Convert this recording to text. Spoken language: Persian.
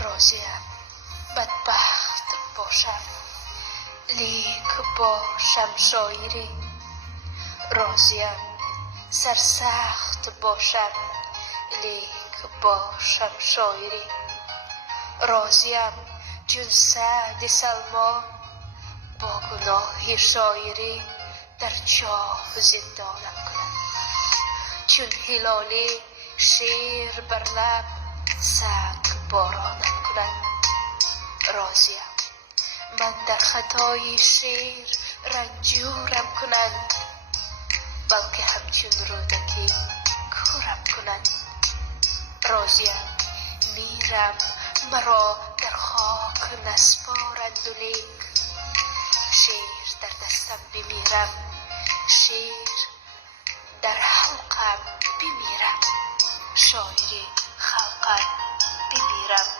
راضیم بدبخت باشم لیک باشم شاعری، راضیم سرسخت باشم لیک باشم شاعری، راضیم چون سعد سلمان با گناه شاعری در چاه زندانم کنند، چون هلالی شیر بر لب سنگ بارانم کنند. راضیم من در خطای شیر رنجورم کنند، بلکه همچون رودکی کورم کنند. راضیم میرم مرا در خاک نسپارند و لیک شیر در دستم بمیرم، شیر در حلقم بمیرم، شاعری خلقم بمیرم.